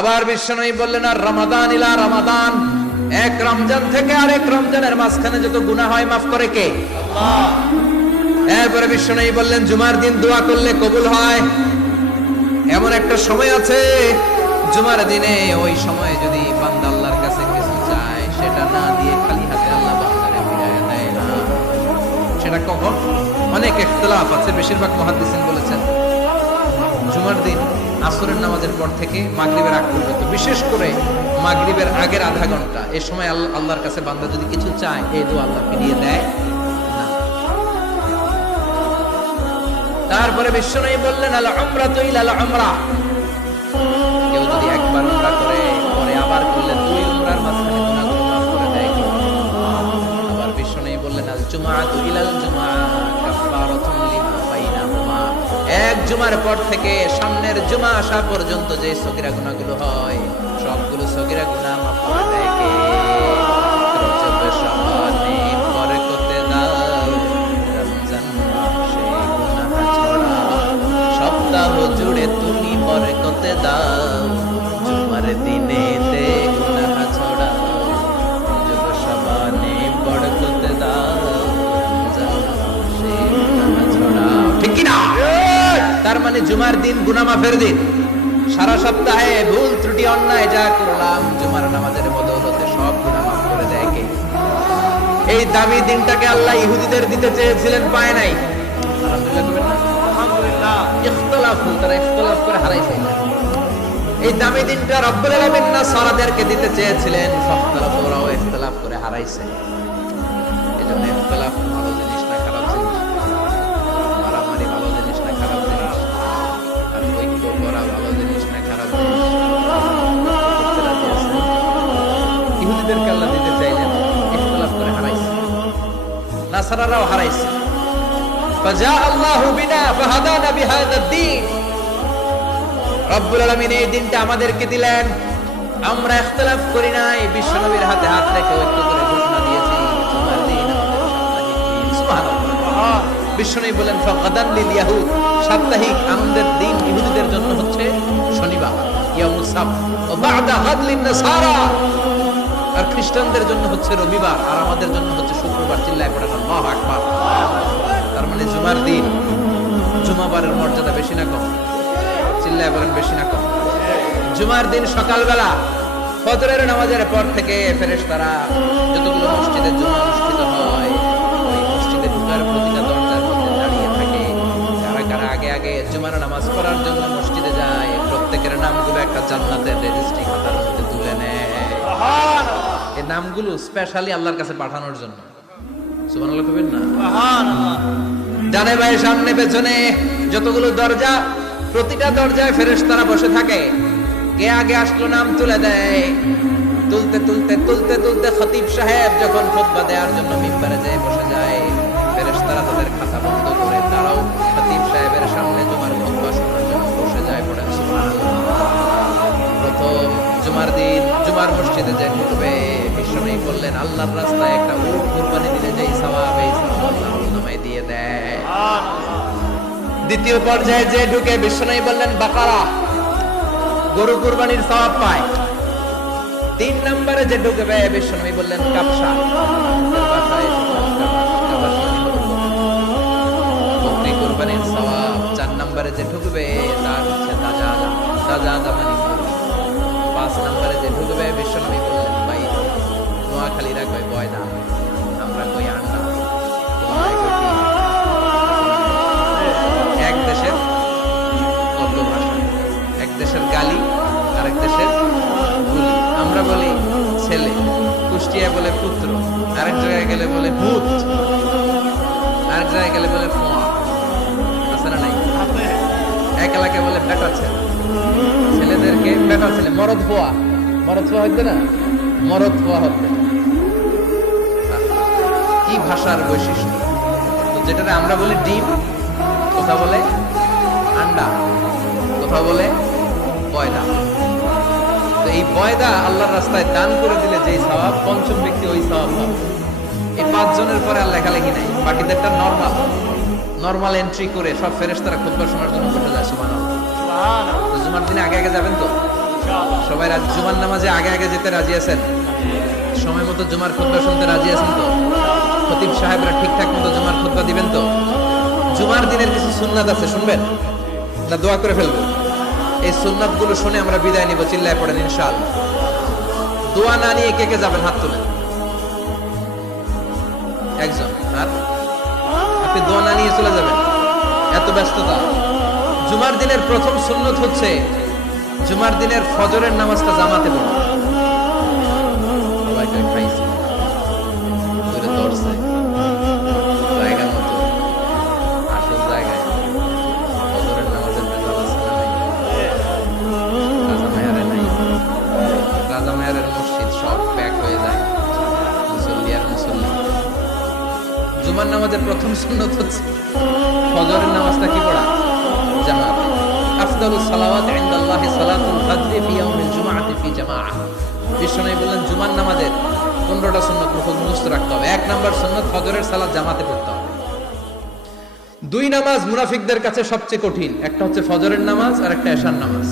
আবার বিশ্বনবী বললেন, আর রমাদান ইলা রমাদান, এক রমজান থেকে আরেক রমজানের মাঝখানে যত গুনাহ হয় মাফ করে কে? আল্লাহ। এরপরে বিশ্বনবী বললেন, জুমার দিন দোয়া করলে কবুল হয়। এমন একটা সময় আছে জুমার দিনে, ওই সময় যদি বান্দা আল্লাহর কাছে কিছু চায়, সেটা না দিয়ে খালি হাতে আল্লাহ বান্দারে ফিরায় দেয় না। সেটা কখন? অনেক ইখতিলাফ আছে, বেশিরভাগ মুহাদ্দিসিন বলেছেন জুমার দিন আসরের নামাজের পর থেকে মাগরিবের আগ পর্যন্ত, বিশেষ করে মাগরিবের আগের আধা ঘন্টা, এই সময় আল্লাহর কাছে বান্দা যদি কিছু চায়, এই দোয়া আল্লাহ ফিরিয়ে দেয় না। তারপরে বিশ্বনবী বললেন, আল উমরাতু ইলাল উমরা, কেউ যদি একবার উমরা করে পরে আবার করলে দুই উমরার মাঝখানে গুনাহগুলো মাফ করে দেয়। আবার বিশ্বনবী বললেন, আল জুমআতু ইলাল জুমআ কাফফারাতুন লিমা বাইনাহুমা, এক জুমার পর থেকে সামনের জুমা আসা পর্যন্ত যে সগীরা গুনাহগুলো হয়, সবগুলো সগীরা গুনাহ মাফ করে দেয় কে? রজব শাবানে বরকতে দাও, রমজান মাসে গুনাহ ছড়াও, সপ্তাহ জুড়ে তুমি বরকতে দাও, জুমার দিনেতে গুনাহ ছড়াও, রজব শাবানে বরকতে দাও, রমজান মাসে গুনাহ ছড়াও। ঠিক কি না? তার মানে জুমার দিন গুনাহ মাফের দিন। সারা সপ্তাহে ভুল ত্রুটি অন্যায় যা করলাম, জুমার নামাজের বদৌলতে সব গুনাহ মাফ করে দেয় কে? এই দামি দিনটাকে আল্লাহ ইহুদিদের দিতে চেয়েছিলেন, পায় নাই। আলহামদুলিল্লাহ কইবেন না? আলহামদুলিল্লাহ। ইখতিলাফ, তারা ইখতিলাফ করে হারাইছে। এই দামি দিনটা রব্বুল আলামিন নাসারাদেরকে দিতে চেয়েছিলেন, ফাখতালাফ, ওরাও ইখতিলাফ করে হারাইছে। এজন্য ইখতিলাফ ভালো জিনিস না, খারাপ জিনিস। মারামারি ভালো জিনিস না, খারাপ জিনিস। আর ঐক্য করা ভালো জিনিস না, খারাপ জিনিস। করতে রাজি আছে। ইহুদিদেরকে আল্লাহ দিতে চাইলেন, ইখতিলাফ করে হারাইছে। নাসারারাও হারাইছে। ফাজা আল্লাহু বিনা ফাহাদানা বিহাযা দ্বীন, রব্বুল আলামিন এই দিনটা আমাদেরকে দিলেন, আমরা ইখতিলাফ করি নাই, বিশ্বনবীর হাতে হাত রেখে ঐক্য করে ঘোষণা দিয়েছি জুমার দিন আমাদের সাপ্তাহিক দিন। সুবহানাল্লাহ। বিশ্বনবী বলেন, ফাগাদান লিল ইয়াহুদ, সাপ্তাহিক আনন্দের দিন ইহুদিদের জন্য হচ্ছে শনিবার, ইয়াউমুস সাbt, ওয়া বা'দা গাদ লিন নাসারা, আর খ্রিস্টানদের জন্য হচ্ছে রবিবার, আর আমাদের জন্য হচ্ছে শুক্রবার। চিল্লায় পড়েন আল্লাহু আকবার। তার মানে জুমার দিন, জুমাবারের মর্যাদা বেশি না কম? চিল্লায় বলেন বেশি না কম? জুমার দিন সকালবেলা ফজরের নামাজের পর থেকে ফেরেশতারা যতগুলো মসজিদে জুমা অনুষ্ঠিত হয়, ওই মসজিদে ঢোকার প্রতিটা দরজার মধ্যে দাঁড়িয়ে থাকে। যারা কারা আগে আগে জুমার নামাজ পড়ার জন্য মসজিদে যায়, প্রত্যেকের নামগুলো একটা জান্নাতের রেজিস্ট্রি খাতার মধ্যে তুলে নেয়। এই নামগুলো স্পেশালি আল্লাহর কাছে পাঠানোর জন্য। সুবহানাল্লাহ কইবেন না? সুবহানাল্লাহ। ডানে বাঁয়ে সামনে পেছনে যতগুলো দরজা, প্রতিটা দরজায় ফেরেশতারা বসে থাকে। কে আগে আসলো নাম তুলে দেয়। তুলতে তুলতে তুলতে তুলতে খতিব সাহেব যখন খুতবা দেওয়ার জন্য মিম্বারে যেয়ে বসে যায়, ফেরেশতারা তাদের খাতা বন্ধ করে তারাও খতিব সাহেবের সামনে জুমার খুতবা শোনার জন্য বসে যায়। পড়েন সুবহানাল্লাহ। প্রথম জুমার দিন জুমার মসজিদে যে ঢুকবে, বিশ্বনবী বললেন, আল্লাহর রাস্তায় একটা উট কুরবানি দিলে যেই সওয়াব, এই সওয়াব আল্লাহ নামায় দিয়ে দেয়। দ্বিতীয় পর্যায়ে যে ঢুকে, বিশ্বনবী বললেন বাকারা, গরু কুরবানির সওয়াব পায়। 3 নম্বরে যে ঢুকবে, বিশ্বনবী বললেন কাবসা, বকরি কুরবানির সওয়াব। 4 নম্বরে যে ঢুকবে, তার হচ্ছে দাজা মানে। 5 নম্বরে যে ঢুকবে, বিশ্বনবী বললেন ভাই, নোয়াখালীরা কয় বয়দা, আমরা কই আন্ডা, এক দেশের অন্য ভাষা, এক দেশের গালি আরেক দেশের গুলি। আমরা বলি ছেলে, কুষ্টিয়া বলে পুত্র, আরেক জায়গায় গেলে বলে ভূত, আরেক জায়গায় গেলে বলে ফোয়া। আছে না নাই? এক এলাকায় বলে বেটা ছেলে, ছেলেদেরকে বেটা ছেলে। মরদ ফোয়া, মরদ ফোয়া হইতে না, মরদ ফোয়া হতে। কি ভাষার বৈশিষ্ট্য! তো যেটাতে আমরা বলি ডিম, কথা বলে আন্ডা, কথা বলে বয়দা। তো এই বয়দা আল্লাহর রাস্তায় দান করে দিলে যেই সওয়াব, পঞ্চম ব্যক্তি ওই সওয়াব পাবে। এই 5 জনের পরে আর লেখালেখি নাই, বাকিদেরটা নরমাল এন্ট্রি করে সব ফেরেশতারা খুতবা শোনার জন্য বসে যায়। সুবহানাল্লাহ। সুবহানাল্লাহ। জুমার দিনে আগে আগে যাবেন তো? সবাই জুমার নামাজে আগে আগে যেতে রাজি আছেন? সময় মতো জুমার খুতবা শুনতে রাজি আছেন তো? খতিব সাহেবরা ঠিকঠাক মতো জুমার খুতবা দিবেন তো? জুমার দিনের কিছু সুন্নাত আছে, শুনবেন না দোয়া করে ফেলবো? এই সুন্নাত গুলো শুনে আমরা বিদায় নিব। চিল্লায় পড়েন ইনশাআল্লাহ। দোয়া না নিয়ে কে কে যাবেন হাত তুলেন। একজন হাত। আপনি দোয়া না নিয়ে চলে যাবেন, এত ব্যস্ততা। জুমার দিনের প্রথম সুন্নত হচ্ছে জুমার দিনের ফজরের নামাজটা জামাতে পড়া। সবাইকে খাইছে ধরে ধরছে জায়গা মতো আসল জায়গায় ফজরের নামাজের বেজাল আছে না নাই? রাজা মায়ারে নাই, রাজা মায়ারের মসজিদ সব প্যাক হয়ে যায়, মুসল্লি আর মুসল্লি। জুমার নামাজের প্রথম সুন্নত হচ্ছে ফজরের নামাজটা কি পড়া? জামাতে। আফদালুস সালাওয়াত ইনদাল্লাহি সালাতুল ফাজরি ফি ইয়াউমিল জুমআতি ফি জামাআহ। বিশ্বনবী বললেন জুমার নামাজের 15টা সুন্নাত মুখস্থ রাখতে হবে। 1 নাম্বার সুন্নাত ফজরের সালাত জামাতে পড়তে হবে। 2 নামাজ মুনাফিকদের কাছে সবচেয়ে কঠিন, একটা হচ্ছে ফজরের নামাজ আর একটা এশার নামাজ।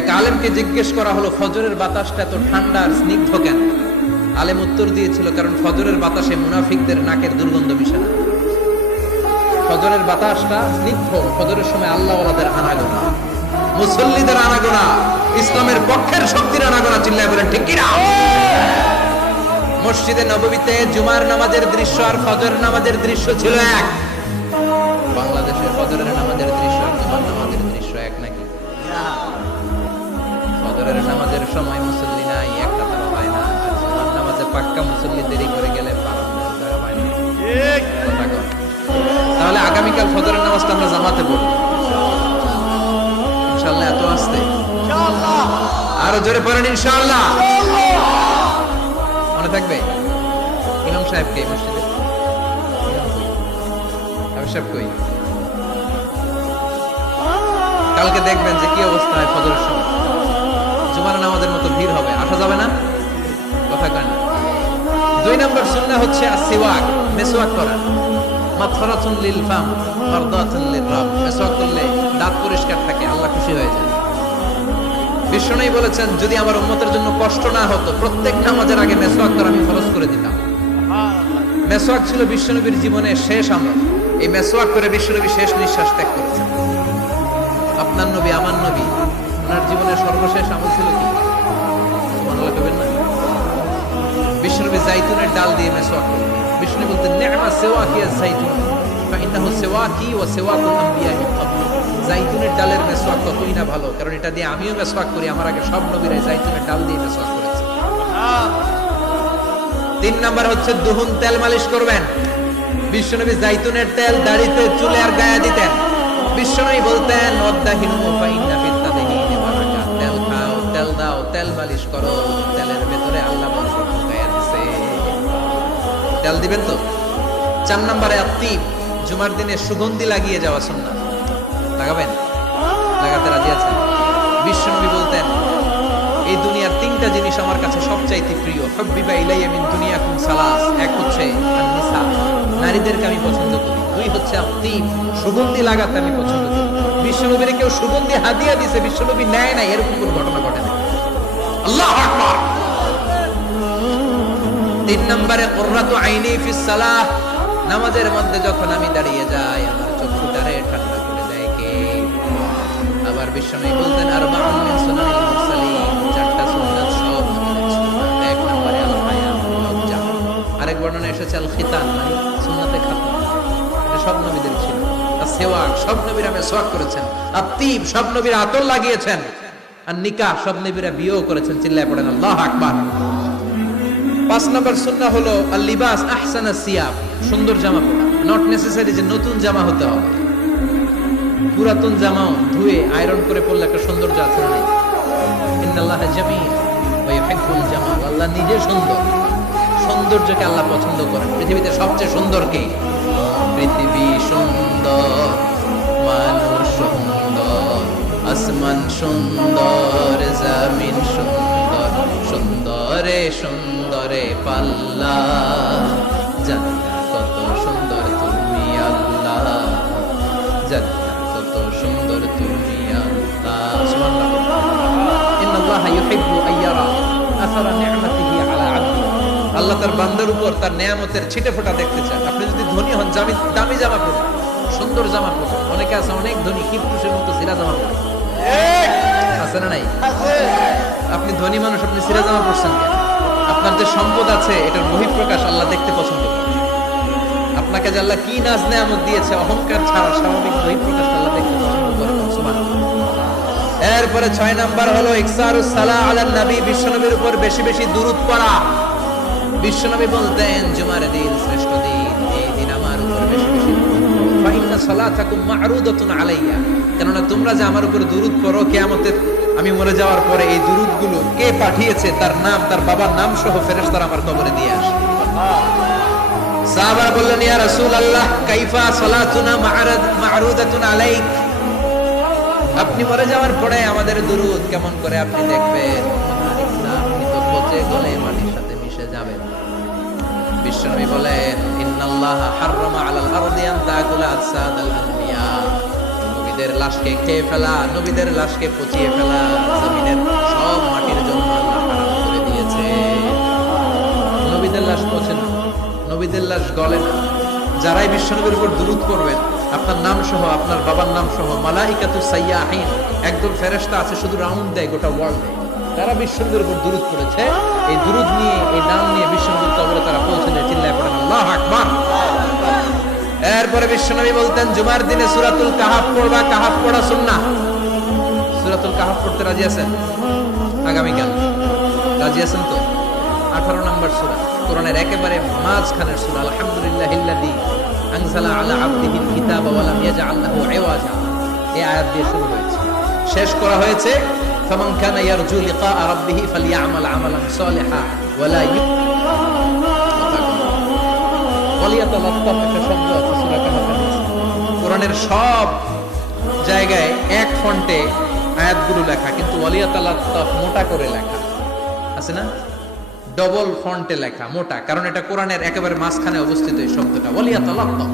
এক আলেমকে জিজ্ঞেস করা হলো ফজরের বাতাসটা এত ঠান্ডা আর স্নিগ্ধ কেন? আলেম উত্তর দিয়েছিল কারণ ফজরের বাতাসে মুনাফিকদের নাকের দুর্গন্ধ মিশে না। ফজরের বাতাসটা স্নিগ্ধ, ফজরের সময় আল্লাহওয়ালাদের আনাগোনা, মুসল্লিদের আনাগোনা, ইসলামের পক্ষের শক্তির আনাগোনা। চিল্লায় বলেন ঠিক কি না? মসজিদে নববীতে জুমার নামাজের দৃশ্য আর ফজর নামাজের দৃশ্য ছিল এক। বাংলাদেশের ফজরের নামাজের দৃশ্য আর জুমার নামাজের দৃশ্য এক নাকি? ফজরের নামাজের সময় মুসল্লি নাই, এক কাতার হয় না। আর জুমার নামাজে পাক্কা মুসল্লি দেরি করে গেলে বারান্দায় জায়গা পায় না। কথা কর। তাহলে আগামীকাল ফজরের নামাজটা আমরা জামাতে পড়ব ইনশাআল্লাহ। এত আসতে আরো জোরে পড়েন ইনশাআল্লাহ। মনে থাকবে ইমাম সাহেব কে মসজিদে? ইমাম সাহেব কই? কালকে দেখবেন যে কি অবস্থা হয় ফজরের সময়। জুমার নামাজের মতো ভিড় হবে, আসা যাবে না। কথা কয় না। 2 নম্বর সুন্নাহ হচ্ছে আসওয়াক, মেসওয়াক করা। মাগফিরাতুন লিল ফাম মারদাতুন লির-রাব। মেসওয়াক করলে দাঁত পরিষ্কার থাকে, আল্লাহ খুশি হয়ে যায়। বিশ্বনবী বলেছেন যদি আমার উম্মতের জন্য কষ্ট না হতো প্রত্যেক নামাজের আগে মেসওয়াক করা আমি ফরজ করে দিতাম। মেসওয়াক ছিল বিশ্বনবীর জীবনের শেষ আমল। এই মেসওয়াক করে বিশ্বনবী শেষ নিঃশ্বাস ত্যাগ করেছেন। আপনার নবী আমার নবী, ওনার জীবনের সর্বশেষ আমল ছিল কি? সুবহানাল্লাহ কইবেন না? বিশ্বনবী জাইতুনের ডাল দিয়ে মেসওয়াক করতেন। বিষ্ণু বলতেন নি'মা সিওয়াকি আয-যাইতুন ফাইন্নাহু সিওয়াকি ওয়া সিওয়াকুল আমবিয়া মিন ক্বাবলি। জাইতুনের ডালের মেসওয়াক কতই না ভালো, কারণ এটা দিয়ে আমিও মেসওয়াক করি, আমার আগে সব নবীরা জাইতুনের ডাল দিয়ে মেসওয়াক করেছে। 3 নাম্বার হচ্ছে দুহুন, তেল মালিশ করবেন। বিশ্বনবী জাইতুনের তেল দাড়িতে, চুলে আর গায়ে দিতেন। বিশ্বনবী বলতেন ওয়াদাহিনু ফাইন্না ফিত-তাদহিনি বারাকা। তেল খাও, তেল দাও, তেল মালিশ করো, তেলের ভেতরে আল্লাহ বরকত ঢুকাইয়া দিয়েছে। তেল দিবেন তো? 4 নম্বরে আত্তিব, জুমার দিনে সুগন্ধি লাগিয়ে যাওয়া সুন্নাত। লাগাবেন? লাগাতে রাজি আছেন? বিশ্বনবী বলতেন এই দুনিয়ার 3টা জিনিস আমার কাছে সবচাইতে প্রিয়। হুব্বিবা ইলাইয়া মিন দুনিয়াকুম সালাস। এক হচ্ছে আন-নিসা, নারীদেরকে আমি পছন্দ করি। 2 হচ্ছে আত্তিব, সুগন্ধি লাগাতে আমি পছন্দ করি। বিশ্বনবীর কেউ সুগন্ধি হাদিয়া দিয়েছে, বিশ্বনবী নেয় না, এরকম কোনো ঘটনা ঘটে না। আল্লাহু আকবার। 3 নম্বরে কুররাতু আইনি ফিস সালাহ। নামাজের মধ্যে যখন আমি দাঁড়িয়ে যাই আমার চক্ষুটারে ঠান্ডা করে দেয় কে? আবার বিশ্বনবী বলতেন আরবাউন মিন সুনানিল মুরসালিন। 4টা সুন্নাত সব নবীদের সুন্নাত। 1 নম্বরে আল হায়া, লজ্জা। আরেক বর্ণনা এসেছে আল খিতান, মানে সুন্নাতে খাতনা। এটা সব নবীদের ছিল। আর সেওয়াক, সব নবীরা মেসওয়াক করেছেন। আত্তিব, সব নবীরা আতর লাগিয়েছেন। আর নিকাহ, সব নবীরা বিয়েও করেছেন। চিল্লায় পড়েন আল্লাহু আকবার। 5 নম্বর সুন্নাহ হলো আল লিবাস আহসানা সিয়াব, সুন্দর জামা পরা। নট নেসেসারি যে নতুন জামা হতে হবে, পুরাতন জামাও ধুয়ে আয়রন করে পরলে একটা সৌন্দর্য আছে না? ইন্নাল্লাহা জামিল ওয়া ইউহিব্বুল জামাল। আল্লাহ নিজে সুন্দর, সৌন্দর্যকে আল্লাহ পছন্দ করেন। পৃথিবীতে সবচেয়ে সুন্দর কে? পৃথিবী সুন্দর, মানুষ সুন্দর, আসমান সুন্দর, জমিন সুন্দর, সুন্দরে সুন্দরে পাল্লা। জান্নাত কত সুন্দর তুমি আল্লাহ, জান্নাত কত সুন্দর তুমি আল্লাহ। সুবহানাল্লাহ। ইউহিব্বু আইয়ারা আসারা নি'মাতিহি আলা আবদি। আল্লাহ তার বান্দার উপর তার নেয়ামতের ছিটেফোঁটা দেখতে চান। আপনি যদি ধনী হন, দামি জামা পরুন, সুন্দর জামা পরুন। অনেকে আছে অনেক ধনী, কিপুরুষের মতো সিরা জামা পরে, আছে না নাই? আপনি ধনী মানুষ, আপনি সিরা জামা পরছেন কেন? আপনার যে সম্পদ আছে এটার বহিঃপ্রকাশ আল্লাহ দেখতে পছন্দ করেন। আপনাকে যে আল্লাহ কি নাজ নেয়ামত দিয়েছে, অহংকার ছাড়া স্বাভাবিক বহিঃপ্রকাশ আল্লাহ দেখতে পছন্দ করেন। সুবহানাল্লাহ। এরপরে 6 নাম্বার হলো ইকসারুস সালাহ আলান নবী, বিশ্বনবীর উপর বেশি বেশি দুরূদ পড়া। বিশ্বনবী বলতেন জুমার দিন শ্রেষ্ঠ দিন, এই দিন আমার উপর বেশি বেশি দুরূদ পড়ো। ফা ইন্না সালাতাকুম মা'রুদাতুন আলাইয়া, কেননা তোমরা যে আমার উপর দুরূদ পড়ো, কিয়ামতের আমি মরে যাওয়ার পরে এই দুরূদগুলো কে পাঠিয়েছে তার নাম, তার বাবার নাম সহ ফেরেশতারা আমার কবরে দিয়ে আসে। সাহাবারা বললেন ইয়া রাসূলুল্লাহ কাইফা সালাতুনা মা'রুদাতুন আলাইক, আপনি মরে যাওয়ার পরে আমাদের দুরূদ কেমন করে আপনি দেখবেন? আপনি তো পচে গলে মাটির সাথে মিশে যাবেন। বিশ্বনবী বলেন ইন্নাল্লাহা হাররামা আলাল আরদি আন তাকুলা আজসাদাল আনবিয়া, নবীদের লাশকে খেয়ে ফেলা, নবীদের লাশকে পচিয়ে ফেলা জমিনের সব মাটির জন্য আল্লাহ হারাম করে দিয়েছে। নবীদের লাশ পচে না, নবীদের লাশ গলে না। যারাই বিশ্বনবীর উপর দুরূদ করবেন, আপনার নাম সহ, আপনার বাবার নাম সহ, মালাইকাতুস সাইয়াহিন, একদল ফেরেশতা আছে শুধু রাউন্ড দেয় গোটা ওয়ার্ল্ডে। তারা বিশ্বনবীর উপর দুরূদ করেছে, এই দুরূদ নিয়ে, এই নাম নিয়ে বিশ্বনবীর কবরে তারা পৌঁছে যায়। চিল্লায় পড়েন আল্লাহু আকবার। এরপরে বিশ্বনবী বলতেন জুমার দিনে সূরাতুল কাহাফ পড়বা, কাহাফ পড়া সুন্নাহ। সূরাতুল কাহাফ পড়তে রাজি আছেন? আগামীকাল রাজি আছেন তো? 18 নম্বর সূরা, কোরআনের একেবারে মাঝখানের সূরা। আলহামদুলিল্লাহিল্লাযী আনজালা আলা আবদিহিল কিতাবা ওয়া লাম ইয়াজআল লাহু ইওয়াজা, এই আয়াত দিয়ে শুরু হয়েছে, শেষ করা হয়েছে ফামান কানা ইয়ারজু লিকা রাব্বিহি ফালইআমাল আমালান সালিহা ওয়া লা ওয়ালিয়াতালাত্তাফ, একটা শব্দ আছে সূরা কাহাফের। কোরআনের সব জায়গায় এক ফন্টে আয়াতগুলো লেখা, কিন্তু ওয়ালিয়াতালাত্তাফ মোটা করে লেখা আছে না, ডবল ফন্টে লেখা, মোটা, কারণ এটা কোরআনের একেবারে মাঝখানে অবস্থিত এই শব্দটা ওয়ালিয়াতালাত্তাফ।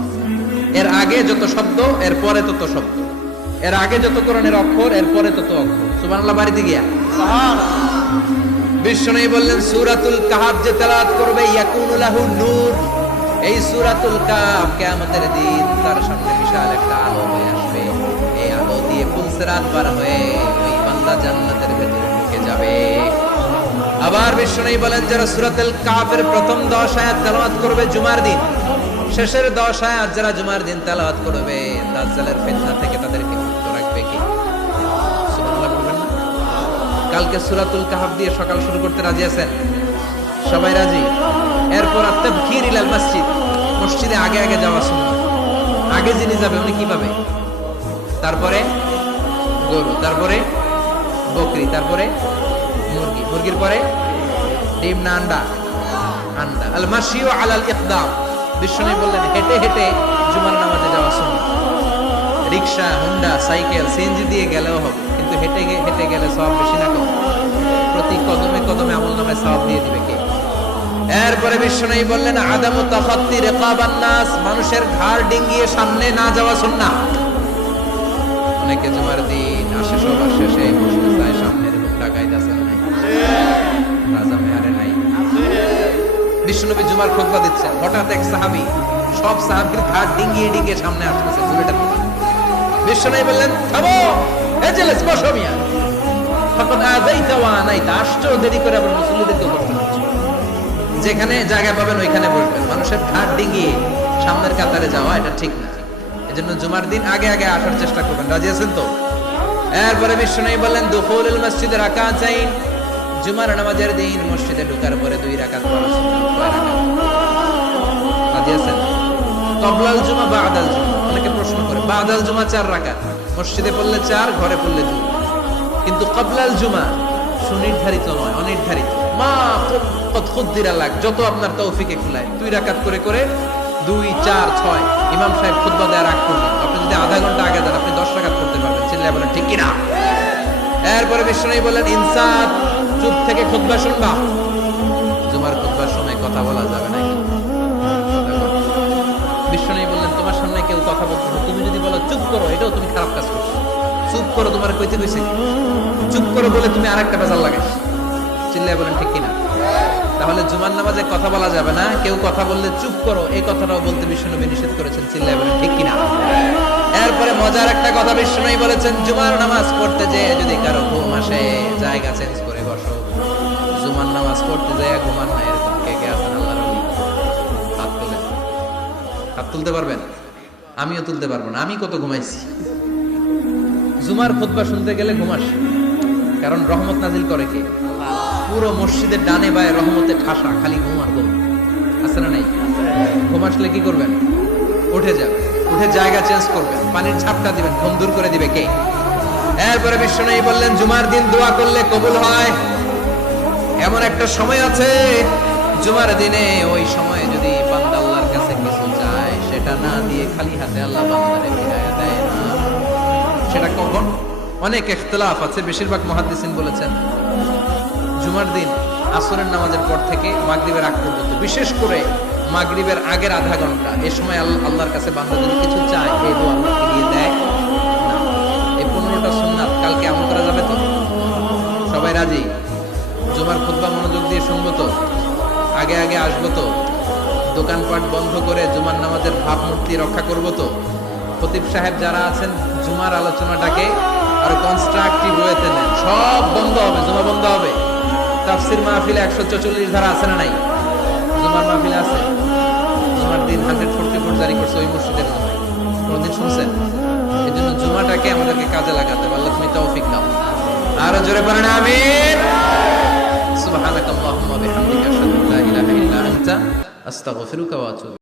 এর আগে যত শব্দ এর পরে তত শব্দ, এর আগে যত কোরআনের অক্ষর এর পরে তত অক্ষর। সুবহানাল্লাহ বাড়িতে গিয়া বিশ্বনবী বললেন সূরাতুল কাহাফ যে তেলাওয়াত করবে ইয়াকুনু লাহু নূর, এই সূরাতুল কাহাফ কিয়ামতের দিন তার সামনে বিশাল একটা আলো হয়ে আসবে। এই আলো দিয়ে পুলসিরাত পার হয়ে ওই বান্দা জান্নাতের ভেতরে ঢুকে যাবে। আবার বিশ্বনবী বলেন যারা সূরাতুল কাহাফের প্রথম 10 আয়াত তেলাওয়াত করবে জুমার দিন, শেষের 10 আয়াত যারা জুমার দিন তেলাওয়াত করবে, দাজ্জালের ফিতনা থেকে তাদেরকে মুক্ত রাখবে কি? সুবহানাল্লাহ বলবেন না? কালকে সূরাতুল কাহাফ দিয়ে সকাল শুরু করতে রাজি আছেন? সবাই রাজি? এরপর আত-তাবকির ইলাল মসজিদ, মসজিদে আগে আগে যাওয়া সুন্নাত। আগে যিনি যাবে উনি কি পাবে? তারপরে গরু, তারপরে বকরি, তারপরে মুরগি, মুরগির পরে ডিম না আন্ডা? আন্ডা। আল মাশিউ আলাল ইকদাম, বিশ্বনবী বললেন হেঁটে হেঁটে জুমার নামাজে যাওয়া সুন্নাত। রিকশা, হুন্ডা, সাইকেল, সিএনজি দিয়ে গেলেও হবে, কিন্তু হেঁটে হেঁটে গেলে সওয়াব বেশি না কম? প্রতি কদমে কদমে আমলনামায় সওয়াব দিয়ে দিবে কে? এরপরে বিশ্বনবী বললেন আদামু তাখাত্তি রিকাবান নাস, মানুষের ঘাড় ডিঙ্গিয়ে সামনে না যাওয়া সুন্নাহ। অনেকে জুমার দিন আসে, সবার শেষে বসতে চায় সামনে, এরকম টাকায় যাচ্ছেন নাই, রাজা মেয়ারে নাই। বিশ্বনবী জুমার খুতবা দিচ্ছেন, হঠাৎ এক সাহাবী সব সাহাবীর ঘাড় ডিঙ্গিয়ে ডিঙ্গিয়ে সামনে আসতেছে বুলেটের মতো। বিশ্বনবী বললেন থামো, এজেলেস বসো মিয়া, ফাকাদ আযাইতা ওয়া আনাইতা, আসছো দেরি করে আবার মুসল্লিদেরকে কষ্ট দিচ্ছ। যেখানে জায়গা পাবেন ওইখানে বসবেন, মানুষের ঘাড় ডিঙ্গিয়ে সামনের কাতারে যাওয়া এটা ঠিক না। এজন্য জুমার দিন আগে আগে আসার চেষ্টা করবেন। রাজি আছেন তো? এরপরে বিশ্বনবী বললেন দুখুলুল মসজিদে রাকাতাইন, জুমার নামাজের দিন মসজিদে ঢোকার পরে 2 রাকাত পড়া সুন্নাত। কয় রাকাত? রাজি আছেন? ক্বাবলাল জুমা বা'দাল জুমা, অনেকে প্রশ্ন করে বা'দাল জুমা 4 রাকাত, মসজিদে পড়লে 4, ঘরে পড়লে 2, কিন্তু ক্বাবলাল জুমা সুনির্ধারিত নয়, অনির্ধারিত। মা কত খুদ্দিরা লাগ, যত আপনার তৌফিকে কুলায় 2 রাকাত করে করে 2, 4, 6 ইমাম সাহেব খুতবা দেওয়ার আগ পর্যন্ত আপনি যদি আধা ঘন্টা আগে যান আপনি 10 রাকাত করতে পারবেন। চিল্লায় বলেন ঠিক কিনা? এরপরে বিশ্বনবী বললেন ইনসাত, চুপ থেকে খুতবা শুনবা। জুমার খুতবার সময় কথা বলা যাবে না। বিশ্বনবী বললেন তোমার সামনে কেউ কথা বলতে, তুমি যদি বলো চুপ করো, এটাও তুমি খারাপ কাজ করছো। চুপ করো, তোমার কইতে কইছে চুপ করো বলে তুমি আরেকটা ভেজাল লাগাইছ। চিল্লায় বলেন ঠিক কিনা? তাহলে জুমার নামাজে কথা বলা যাবে না, কেউ কথা বললে চুপ করো এই কথাটাও বলতে বিশ্বনবী নিষেধ করেছেন। চিল্লায় বলেন ঠিক কিনা? এরপরে মজার একটা কথা বিশ্বনবী বলেছেন, জুমার নামাজ পড়তে যেয়ে যদি কারো ঘুম আসে জায়গা চেঞ্জ করে বসো। জুমার নামাজ পড়তে যেয়ে ঘুমান না, এরকম কে কে আছেন আল্লাহর ওলি? হাত তোলেন। হাত তুলতে পারবেন? আমিও তুলতে পারবো না, আমি কত ঘুমাইছি। জুমার খুতবা শুনতে গেলে ঘুমাস, কারণ রহমত নাজিল করে কে? পুরো মসজিদের ডানে বায়ে রহমতের ঠাসা, খালি ঘুম আর ঘুম। আছে না নাই? ঘুম আসলে কি করবেন? উঠে যাবেন, উঠে জায়গা চেঞ্জ করবেন, পানির ছাপটা দিবেন, ঘুম দূর করে দিবে কে? এরপরে বিশ্বনবী বললেন, জুমার দিন দোয়া করলে কবুল হয়। এমন একটা সময় আছে জুমার দিনে, ওই সময়ে যদি বান্দা আল্লাহর কাছে কিছু চায়, সেটা না দিয়ে খালি হাতে আল্লাহ বান্দারে ফিরাইয়া দেয় না। সেটা কখন? অনেক ইখতিলাফ আছে, বেশিরভাগ মুহাদ্দিসিন বলেছেন জুমার দিন আসরের নামাজের পর থেকে মাগরিবের আগ পর্যন্ত, বিশেষ করে মাগরিবের আগের আধা ঘন্টা, এই সময় আল্লাহর কাছে বান্দা যদি কিছু চায়, এই দোয়া আল্লাহকে দিয়ে দেয় না। এই 15টা সুন্নাত কালকে আমল করা যাবে তো? সবাই রাজি? জুমার খুতবা মনোযোগ দিয়ে শুনবো তো? আগে আগে আসবো তো? দোকানপাট বন্ধ করে জুমার নামাজের ভাবমূর্তি রক্ষা করবো তো? খতিব সাহেব যারা আছেন, জুমার আলোচনাটাকে আরো কনস্ট্রাকটিভ ওয়েতে নেন। সব বন্ধ হবে, জুমা বন্ধ হবে। তাফসীর মাহফিলে 144 ধারা আছে না নাই? জুমার মাহফিলে আছে। জুমার দিন 144 জারি করছে ওই মসজিদের জুমায়। কোনদিন শুনছেন? এই জন্য জুমাটাকে আমাদেরকে কাজে লাগাতে পারলে তুমি তৌফিক দাও। আরো জোরে বলেন আমিন। সুবহানাকাল্লাহুম্মা বিহামদিকা আশহাদু আল্লা ইলাহা ইল্লা আনতা আস্তাগফিরুকা ওয়া আতুবু